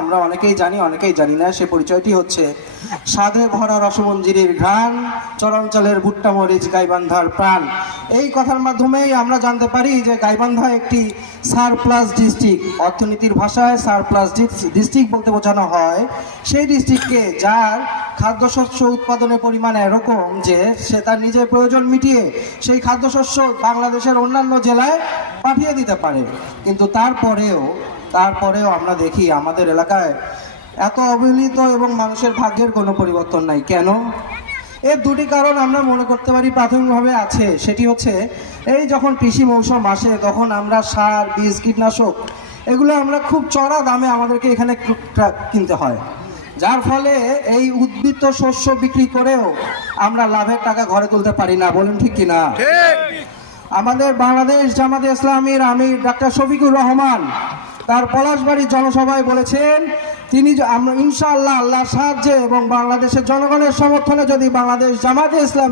আমরা অনেকেই জানি অনেকেই জানি না, সে পরিচয়টি হচ্ছে সাধে ভরা রসমঞ্জিরির ঘ্রাণ, চরাঞ্চলের ভুট্টা মরিচ গাইবান্ধার প্রাণ। এই কথার মাধ্যমেই আমরা জানতে পারি যে গাইবান্ধা একটি সারপ্লাস ডিস্ট্রিক্ট। অর্থনীতির ভাষায় সারপ্লাস ডিস্ট্রিক্ট বলতে বোঝানো হয় সেই ডিস্ট্রিক্টকে যার খাদ্যশস্য উৎপাদনের পরিমাণ এরকম যে সে তার নিজের প্রয়োজন মিটিয়ে সেই খাদ্যশস্য বাংলাদেশের অন্যান্য জেলায় পাঠিয়ে দিতে পারে। কিন্তু তারপরেও আমরা দেখি আমাদের এলাকায় এত অবহেলিত এবং মানুষের ভাগ্যের কোনো পরিবর্তন নাই। কেন? এর দুটি কারণ আমরা মনে করতে পারি প্রাথমিকভাবে আছে। সেটি হচ্ছে এই যখন কৃষি মৌসুম আসে তখন আমরা সার, বীজ, কীটনাশক এগুলো আমরা খুব চড়া দামে আমাদেরকে এখানে কিনতে হয়, যার ফলে এই উদ্বৃত্ত শস্য বিক্রি করেও আমরা লাভের টাকা ঘরে তুলতে পারি না। বলুন ঠিক কিনা? আমাদের বাংলাদেশ জামাতে ইসলামীর আমির ডাক্তার শফিকুর রহমান তার পলাশবাড়ির জনসভায় বলেছেন তিনি ইনশাআল্লাহ আল্লাহর সাহায্যে এবং বাংলাদেশের জনগণের সমর্থনে যদি বাংলাদেশ জামাতে ইসলামী